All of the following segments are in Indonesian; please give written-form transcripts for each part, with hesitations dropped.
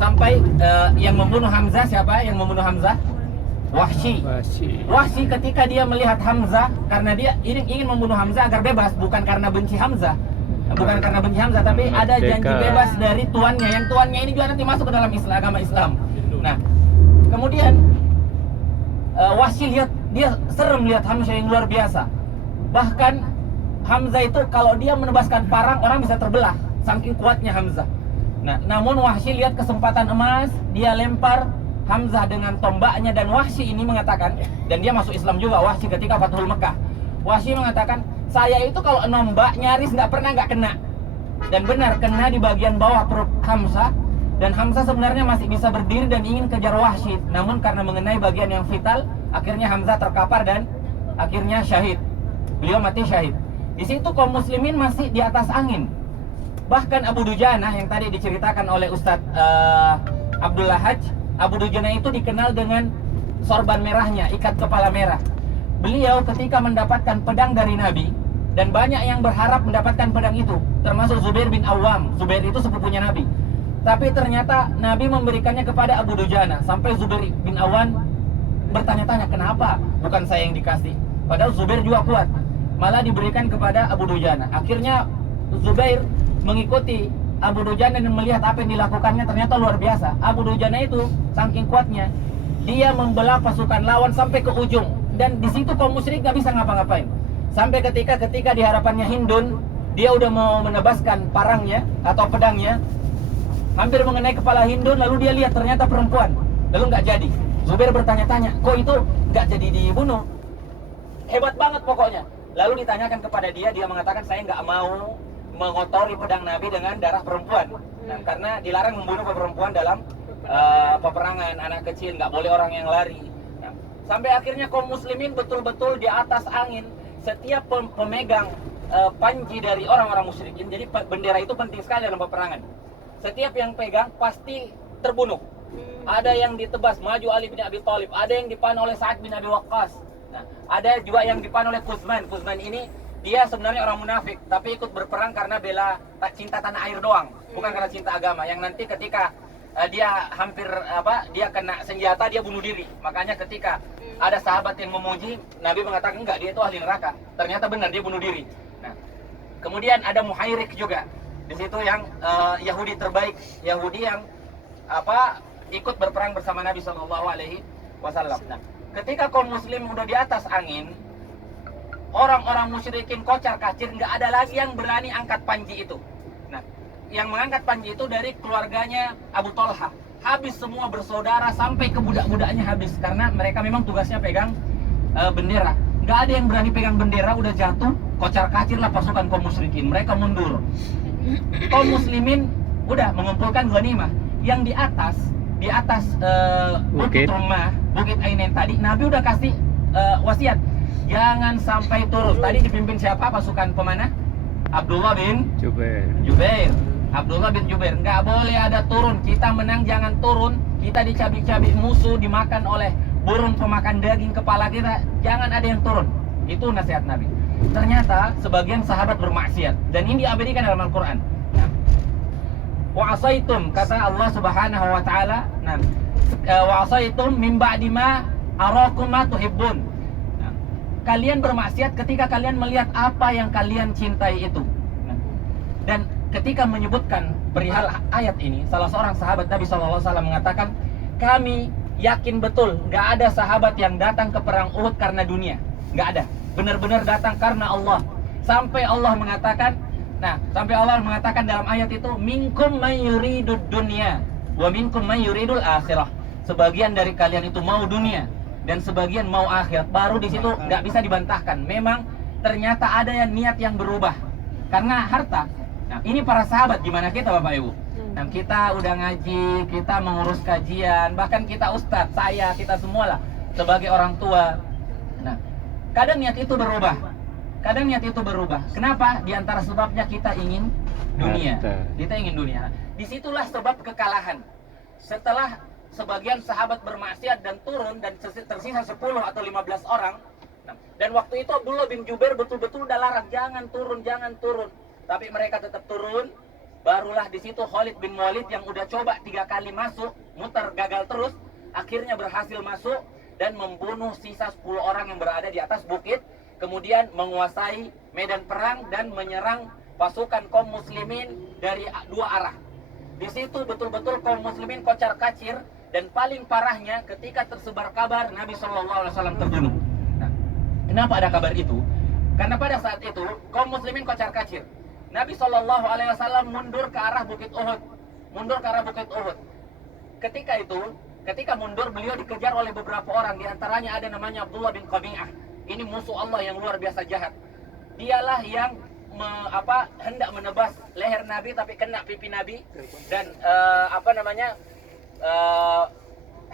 sampai yang membunuh Hamzah siapa? Yang membunuh Hamzah? Wahsy. Wahsy ketika dia melihat Hamzah, karena dia ingin membunuh Hamzah agar bebas, bukan karena benci Hamzah. Bukan karena benci Hamzah, tapi ada janji bebas dari tuannya. Yang tuannya ini juga nanti masuk ke dalam agama Islam. Nah, kemudian Wahsy lihat, dia serem lihat Hamzah yang luar biasa. Bahkan Hamzah itu kalau dia menebaskan parang, orang bisa terbelah, saking kuatnya Hamzah. Nah, namun Wahsy lihat kesempatan emas, dia lempar Hamzah dengan tombaknya, dan Wahsy ini mengatakan, dan dia masuk Islam juga Wahsy ketika Fathul Mekah. Wahsy mengatakan, saya itu kalau nombak nyaris nggak pernah nggak kena. Dan benar, kena di bagian bawah perut Hamzah, dan Hamzah sebenarnya masih bisa berdiri dan ingin kejar Wahsy. Namun karena mengenai bagian yang vital, akhirnya Hamzah terkapar dan akhirnya syahid. Beliau mati syahid. Di situ kaum muslimin masih di atas angin. Bahkan Abu Dujanah yang tadi diceritakan oleh Ustadz Abdullah Hajj, Abu Dujanah itu dikenal dengan sorban merahnya, ikat kepala merah. Beliau ketika mendapatkan pedang dari Nabi, dan banyak yang berharap mendapatkan pedang itu, termasuk Zubair bin Awam. Zubair itu sepupunya Nabi. Tapi ternyata Nabi memberikannya kepada Abu Dujanah. Sampai Zubair bin Awam bertanya-tanya, kenapa bukan saya yang dikasih? Padahal Zubair juga kuat. Malah diberikan kepada Abu Dujanah. Akhirnya Zubair mengikuti Abu Dujanah dan melihat apa yang dilakukannya, ternyata luar biasa. Abu Dujanah itu saking kuatnya, dia membelah pasukan lawan sampai ke ujung, dan di situ kaum musyrik nggak bisa ngapa-ngapain. Sampai ketika di hadapannya Hindun, dia udah mau menebaskan parangnya atau pedangnya, hampir mengenai kepala Hindun, lalu dia lihat ternyata perempuan, lalu nggak jadi. Zubair bertanya-tanya, kok itu nggak jadi dibunuh? Hebat banget pokoknya. Lalu ditanyakan kepada dia, dia mengatakan, saya nggak mau mengotori pedang Nabi dengan darah perempuan. Nah, karena dilarang membunuh perempuan dalam peperangan, anak kecil, nggak boleh orang yang lari. Nah, sampai akhirnya kaum muslimin betul-betul di atas angin. Setiap pemegang panji dari orang-orang musyrikin, jadi bendera itu penting sekali dalam peperangan. Setiap yang pegang pasti terbunuh. Ada yang ditebas, maju Ali bin Abi Thalib, ada yang dipanah oleh Sa'ad bin Abi Waqqas. Nah, ada juga yang dipanah oleh Kuzman. Kuzman ini dia sebenarnya orang munafik, tapi ikut berperang karena bela cinta tanah air doang, bukan karena cinta agama. Yang nanti ketika dia hampir dia kena senjata, dia bunuh diri. Makanya ketika ada sahabat yang memuji, Nabi mengatakan enggak, dia itu ahli neraka. Ternyata benar, dia bunuh diri. Nah, kemudian ada Muhairik juga. Di situ yang Yahudi terbaik, Yahudi yang ikut berperang bersama Nabi SAW. Nah, ketika kaum muslim udah di atas angin, orang-orang musyrikin kocar kacir, nggak ada lagi yang berani angkat panji itu. Nah, yang mengangkat panji itu dari keluarganya Abu Talha. Habis semua bersaudara, sampai ke budak-budaknya habis, karena mereka memang tugasnya pegang bendera. Nggak ada yang berani pegang bendera, udah jatuh, kocar kacir lah pasukan kaum musyrikin. Mereka mundur. Kaum muslimin udah mengumpulkan ghanimah. Yang di atas Bukit Rumah, Bukit Ainen tadi, Nabi udah kasih wasiat, jangan sampai turun. Tadi dipimpin siapa pasukan pemanah? Abdullah bin Jubair. Abdullah bin Jubair, nggak boleh ada turun. Kita menang jangan turun. Kita dicabik-cabik musuh, dimakan oleh burung pemakan daging kepala kita, jangan ada yang turun. Itu nasihat Nabi. Ternyata sebagian sahabat bermaksiat, dan ini diabadikan dalam Al-Quran. Wa asaitum, kata Allah Subhanahu wa taala, wa asaitum min ba'di ma arakum ma tuhibbun. Kalian bermaksiat ketika kalian melihat apa yang kalian cintai itu. Dan ketika menyebutkan perihal ayat ini, salah seorang sahabat Nabi SAW mengatakan, kami yakin betul nggak ada sahabat yang datang ke perang Uhud karena dunia, nggak ada. Benar-benar datang karena Allah. Sampai Allah mengatakan dalam ayat itu, minkum may yuridud dunya wa minkum may yuridul akhirah. Sebagian dari kalian itu mau dunia dan sebagian mau akhirat. Baru di situ nggak bisa dibantahkan. Memang ternyata ada yang niat yang berubah karena harta. Nah, ini para sahabat, gimana kita Bapak Ibu? Nah, kita udah ngaji, kita mengurus kajian, bahkan kita ustadz, kita semua lah sebagai orang tua. Nah, kadang niat itu berubah. Kenapa? Di antara sebabnya kita ingin dunia. Disitulah sebab kekalahan. Setelah sebagian sahabat bermaksiat dan turun, dan tersisa 10 atau 15 orang. Dan waktu itu Abdullah bin Jubair betul-betul udah larang, jangan turun. Tapi mereka tetap turun. Barulah di situ Khalid bin Walid yang udah coba 3 kali masuk, muter gagal terus, akhirnya berhasil masuk dan membunuh sisa 10 orang yang berada di atas bukit, kemudian menguasai medan perang dan menyerang pasukan kaum muslimin dari 2 arah. Di situ betul-betul kaum muslimin kocar-kacir, dan paling parahnya ketika tersebar kabar Nabi SAW terbunuh. Nah, kenapa ada kabar itu? Karena pada saat itu kaum muslimin kocar-kacir. Nabi SAW mundur ke arah Bukit Uhud, Ketika mundur, beliau dikejar oleh beberapa orang. Di antaranya ada namanya Abdullah bin Qami'ah. Ini musuh Allah yang luar biasa jahat. Dialah yang hendak menebas leher Nabi tapi kena pipi Nabi, dan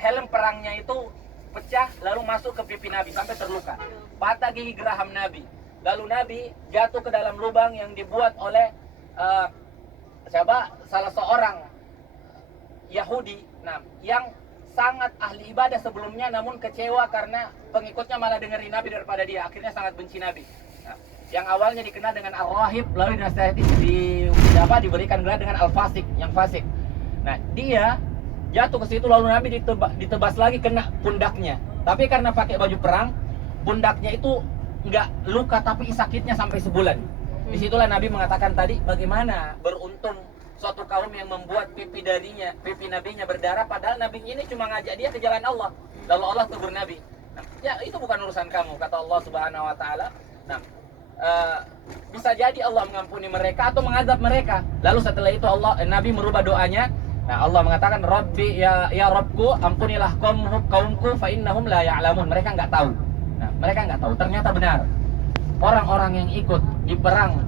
helm perangnya itu pecah lalu masuk ke pipi Nabi sampai terluka. Patah gigi geraham Nabi. Lalu Nabi jatuh ke dalam lubang yang dibuat oleh salah seorang Yahudi, yang sangat ahli ibadah sebelumnya, namun kecewa karena pengikutnya malah dengerin Nabi daripada dia. Akhirnya sangat benci Nabi. Yang awalnya dikenal dengan Ar-Rahib, lalu dinasihati diberikan gelar dengan Al-Fasik, yang fasik. Nah, dia jatuh ke situ, lalu Nabi ditebas lagi kena pundaknya. Tapi karena pakai baju perang, pundaknya itu nggak luka tapi sakitnya sampai sebulan. Disitulah Nabi mengatakan tadi, bagaimana beruntung suatu kaum yang membuat pipi nabinya berdarah, padahal Nabi ini cuma ngajak dia ke jalan Allah. Lalu Allah tegur Nabi. Nah, ya itu bukan urusan kamu, kata Allah Subhanahu Wa Taala. Nah, bisa jadi Allah mengampuni mereka atau mengazab mereka. Lalu setelah itu Nabi merubah doanya. Nah, Allah mengatakan, Rabbi ya Rabbku, ampunilah kaumku fa innahum la ya'lamun. Mereka nggak tahu. Nah, mereka nggak tahu. Ternyata benar. Orang-orang yang ikut di perang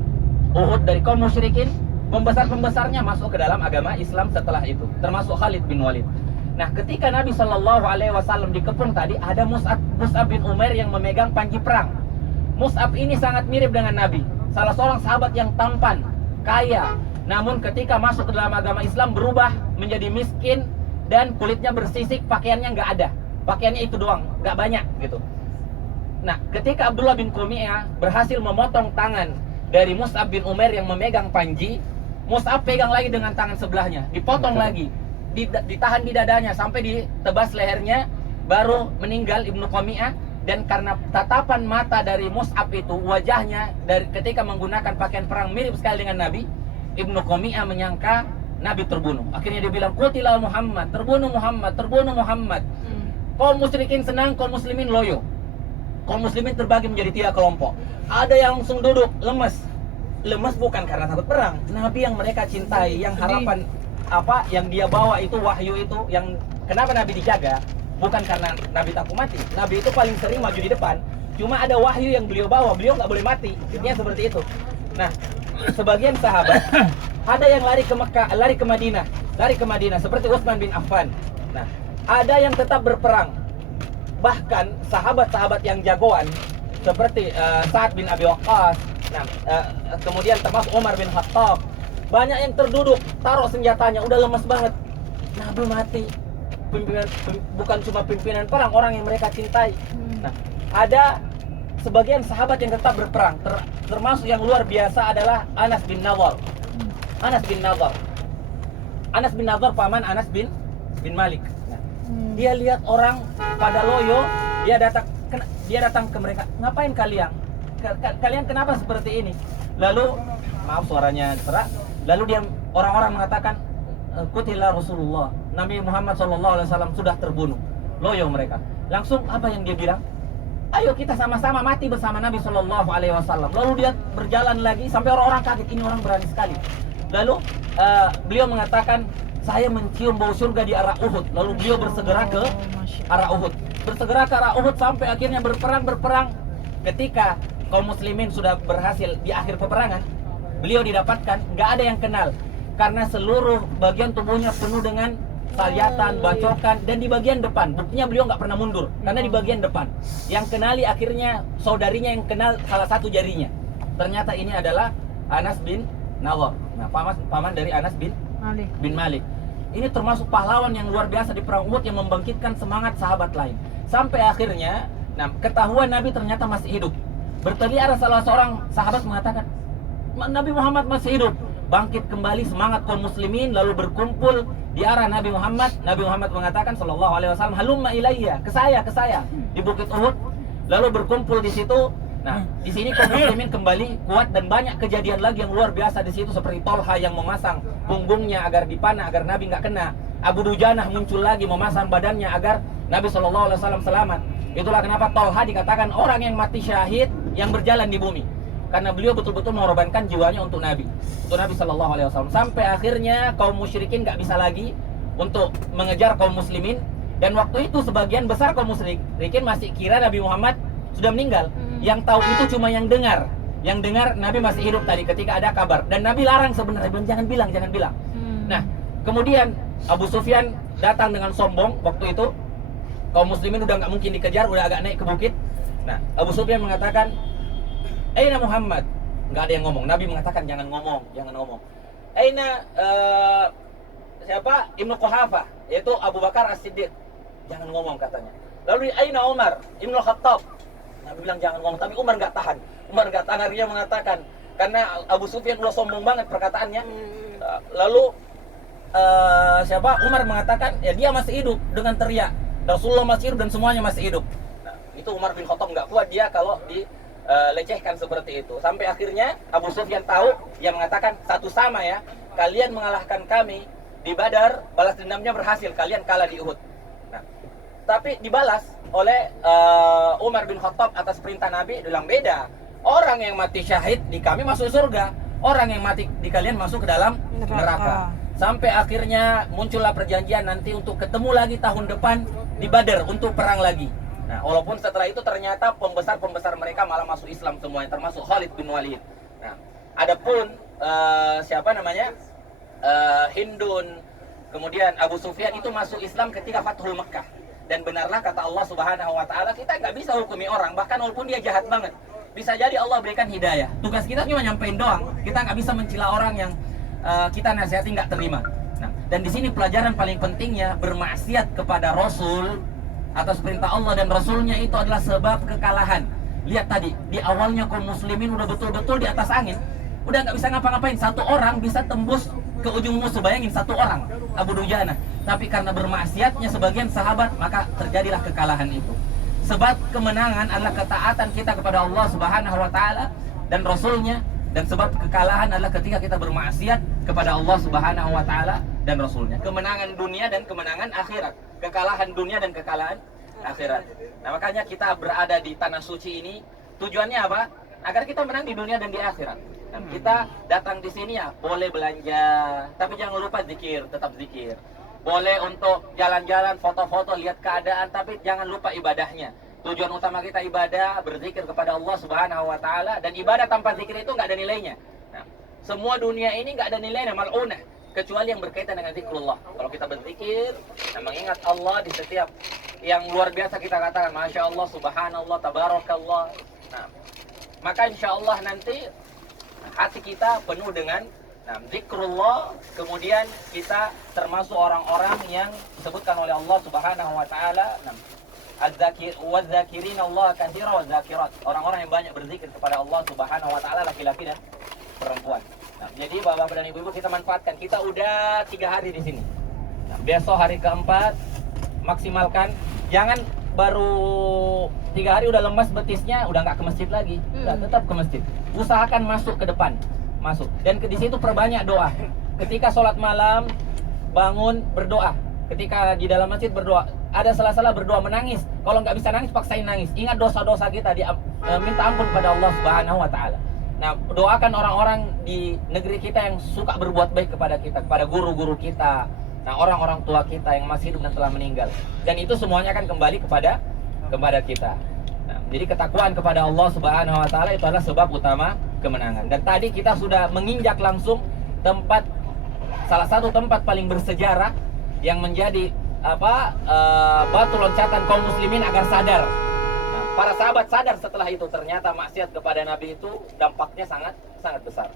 Uhud dari kaum musyrikin, pembesar-pembesarnya masuk ke dalam agama Islam setelah itu, termasuk Khalid bin Walid. Nah, ketika Nabi SAW dikepung tadi, ada Mus'ab bin Umair yang memegang panji perang. Mus'ab ini sangat mirip dengan Nabi, salah seorang sahabat yang tampan, kaya, namun ketika masuk ke dalam agama Islam berubah menjadi miskin dan kulitnya bersisik, pakaiannya nggak ada, pakaiannya itu doang, nggak banyak gitu. Nah, ketika Abdullah bin Qami'ah berhasil memotong tangan dari Mus'ab bin Umair yang memegang panji, Mus'ab pegang lagi dengan tangan sebelahnya, dipotong lagi, ditahan di dadanya sampai ditebas lehernya, baru meninggal Ibnu Qami'ah. Dan karena tatapan mata dari Mus'ab itu, wajahnya dari ketika menggunakan pakaian perang mirip sekali dengan Nabi, Ibnu Qami'ah menyangka Nabi terbunuh. Akhirnya dia bilang, Qutila Muhammad, terbunuh Muhammad. Kaum musyrikin senang, kaum muslimin loyo. Kaum muslimin terbagi menjadi 3 kelompok. Ada yang langsung duduk, lemes bukan karena takut perang. Nabi yang mereka cintai, yang harapan yang dia bawa itu, wahyu itu, yang kenapa Nabi dijaga, bukan karena Nabi takut mati. Nabi itu paling sering maju di depan. Cuma ada wahyu yang beliau bawa, beliau nggak boleh mati. Intinya seperti itu. Nah, sebagian sahabat ada yang lari ke Mekah, lari ke Madinah seperti Utsman bin Affan. Nah, ada yang tetap berperang. Bahkan sahabat-sahabat yang jagoan seperti Sa'ad bin Abi Waqqas, kemudian termasuk Umar bin Khattab, banyak yang terduduk, taruh senjatanya, udah lemas banget. Nabi mati. Bukan cuma pimpinan perang, orang yang mereka cintai. Nah, ada sebagian sahabat yang tetap berperang, termasuk yang luar biasa adalah Anas bin Nadhr. Anas bin Nadhr paman Anas bin Malik. Nah, dia lihat orang pada loyo, dia datang ke mereka, ngapain kalian? Kalian kenapa seperti ini? Lalu, maaf suaranya serak. Lalu orang-orang mengatakan, Qutila Rasulullah, Nabi Muhammad SAW sudah terbunuh. Loyo mereka. Langsung apa yang dia bilang? Ayo kita sama-sama mati bersama Nabi SAW. Lalu dia berjalan lagi sampai orang-orang kaget, ini orang berani sekali. Lalu beliau mengatakan, saya mencium bau surga di arah Uhud. Lalu beliau bersegera ke arah Uhud. Sampai akhirnya berperang. Ketika kaum muslimin sudah berhasil di akhir peperangan, beliau didapatkan nggak ada yang kenal. Karena seluruh bagian tubuhnya penuh dengan sayatan, bacokan, dan di bagian depan. Buktinya beliau nggak pernah mundur, karena di bagian depan. Yang kenali akhirnya saudarinya yang kenal salah satu jarinya. Ternyata ini adalah Anas bin Nadhr. Nah, paman dari Anas bin Malik. Ini termasuk pahlawan yang luar biasa di perang Uhud yang membangkitkan semangat sahabat lain. Sampai akhirnya, ketahuan Nabi ternyata masih hidup. Berteriak salah seorang sahabat mengatakan, Nabi Muhammad masih hidup. bangkit kembali semangat kaum muslimin, lalu berkumpul di arah Nabi Muhammad. Nabi Muhammad mengatakan sallallahu alaihi wasallam, halumma ilayya, ke saya di Bukit Uhud. Lalu berkumpul di situ. Nah, di sini kaum muslimin kembali kuat dan banyak kejadian lagi yang luar biasa di situ, seperti Tolha yang memasang punggungnya agar dipanah agar Nabi nggak kena. Abu Dujanah muncul lagi memasang badannya agar Nabi sallallahu alaihi wasallam selamat. Itulah kenapa Tolha dikatakan orang yang mati syahid yang berjalan di bumi, karena beliau betul-betul mengorbankan jiwanya untuk Nabi sallallahu alaihi wasallam. Sampai akhirnya kaum musyrikin nggak bisa lagi untuk mengejar kaum muslimin, dan waktu itu sebagian besar kaum musyrikin masih kira Nabi Muhammad sudah meninggal. Yang tahu itu cuma yang dengar Nabi masih hidup tadi ketika ada kabar, dan Nabi larang sebenarnya, jangan bilang. Nah, kemudian Abu Sufyan datang dengan sombong. Waktu itu kaum muslimin udah nggak mungkin dikejar, udah agak naik ke bukit. Nah, Abu Sufyan mengatakan, Aina Muhammad. Nggak ada yang ngomong. Nabi mengatakan jangan ngomong. Aina siapa? Ibnu Quhafah, yaitu Abu Bakar As-Siddiq. Jangan ngomong katanya. Lalu Aina Umar Ibnu Khattab. Nabi bilang jangan ngomong, tapi Umar nggak tahan. Akhirnya mengatakan, karena Abu Sufyan udah sombong banget perkataannya. Lalu siapa? Umar mengatakan, ya dia masih hidup, dengan teriak Rasulullah masih hidup dan semuanya masih hidup. Nah, itu Umar bin Khattab nggak kuat dia kalau dilecehkan seperti itu. Sampai akhirnya Abu Sufyan tahu, dia mengatakan satu sama ya, kalian mengalahkan kami di Badar, balas dendamnya berhasil, kalian kalah di Uhud. Nah, tapi dibalas oleh Umar bin Khattab atas perintah Nabi, bilang beda. Orang yang mati syahid di kami masuk surga, orang yang mati di kalian masuk ke dalam neraka. Sampai akhirnya muncullah perjanjian nanti untuk ketemu lagi tahun depan di Badar untuk perang lagi. Nah, walaupun setelah itu ternyata pembesar mereka malah masuk Islam semuanya, termasuk Khalid bin Walid. Nah, adapun siapa namanya? Hindun, kemudian Abu Sufyan itu masuk Islam ketika Fathul Makkah. Dan benarlah kata Allah Subhanahu wa taala, kita nggak bisa hukumi orang, bahkan walaupun dia jahat banget. Bisa jadi Allah berikan hidayah. Tugas kita cuma nyampein doang. Kita nggak bisa mencela orang yang kita nasihati nggak terima. Nah, dan di sini pelajaran paling pentingnya, bermaksiat kepada Rasul atas perintah Allah dan Rasulnya itu adalah sebab kekalahan. Lihat tadi, di awalnya kaum muslimin udah betul-betul di atas angin, udah nggak bisa ngapa-ngapain. Satu orang bisa tembus ke ujung musuh, bayangin, satu orang, Abu Dujanah. Tapi karena bermaksiatnya sebagian sahabat, maka terjadilah kekalahan itu. Sebab kemenangan adalah ketaatan kita kepada Allah Subhanahu wa taala dan Rasulnya, dan sebab kekalahan adalah ketika kita bermaksiat kepada Allah Subhanahu wa taala dan Rasulnya. Kemenangan dunia dan kemenangan akhirat, kekalahan dunia dan kekalahan akhirat. Nah, makanya kita berada di tanah suci ini tujuannya apa? Agar kita menang di dunia dan di akhirat. Nah, kita datang di sini ya boleh belanja, tapi jangan lupa zikir, tetap zikir. Boleh untuk jalan-jalan, foto-foto, lihat keadaan, tapi jangan lupa ibadahnya. Tujuan utama kita ibadah, berzikir kepada Allah Subhanahu wa taala, dan ibadah tanpa zikir itu nggak ada nilainya. Nah, semua dunia ini nggak ada nilainya, mal'unah, kecuali yang berkaitan dengan zikrullah. Kalau kita berzikir dan mengingat Allah di setiap yang luar biasa, kita katakan Masya Allah, Subhanallah, Tabarakallah. Nah, maka insya Allah nanti hati kita penuh dengan zikrullah, kemudian kita termasuk orang-orang yang disebutkan oleh Allah Subhanahu wa taala, az-zakirin Allah katsira wa zakirat, orang-orang yang banyak berzikir kepada Allah Subhanahu wa taala, laki-laki dan perempuan. Nah, jadi Bapak dan Ibu-ibu, kita manfaatkan. Kita udah 3 hari di sini. Nah, besok hari keempat, maksimalkan. Jangan baru 3 hari udah lemas betisnya, udah nggak ke masjid lagi. Udah tetap ke masjid. Usahakan masuk ke depan. Masuk, dan di situ perbanyak doa. Ketika sholat malam bangun berdoa, ketika di dalam masjid berdoa. Ada salah-salah berdoa, menangis. Kalau nggak bisa nangis, paksain nangis. Ingat dosa-dosa kita, minta ampun pada Allah Subhanahu wa taala. Nah, doakan orang-orang di negeri kita yang suka berbuat baik kepada kita, kepada guru-guru kita, nah orang-orang tua kita yang masih hidup dan telah meninggal. Dan itu semuanya akan kembali kepada kita. Nah, jadi ketakwaan kepada Allah Subhanahu wa taala itu adalah sebab utama kemenangan. Dan tadi kita sudah menginjak langsung salah satu tempat paling bersejarah yang menjadi batu loncatan kaum muslimin agar sadar. Nah, para sahabat sadar setelah itu, ternyata maksiat kepada Nabi itu dampaknya sangat besar.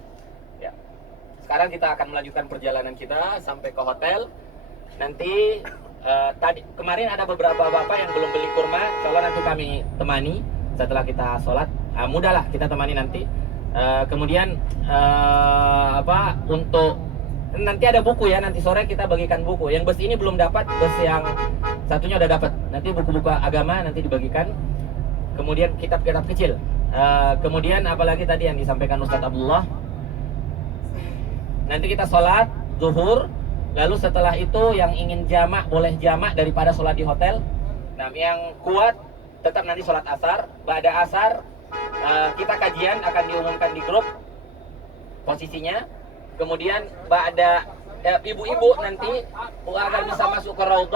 Ya. Sekarang kita akan melanjutkan perjalanan kita sampai ke hotel. Nanti kemarin ada beberapa bapak yang belum beli kurma, insya Allah nanti kami temani setelah kita sholat. Mudahlah kita temani nanti. Kemudian untuk nanti ada buku ya, nanti sore kita bagikan buku. Yang bus ini belum dapat, bus yang satunya udah dapat. Nanti buku-buku agama nanti dibagikan. Kemudian kitab-kitab kecil. Kemudian apalagi tadi yang disampaikan Ustadz Abdullah. Nanti kita sholat zuhur. Lalu setelah itu yang ingin jamak boleh jamak daripada sholat di hotel. Nah, yang kuat tetap nanti sholat asar. Ba'da asar kita kajian akan diumumkan di grup posisinya. Kemudian ba'da ibu-ibu nanti agar bisa masuk ke raudhah.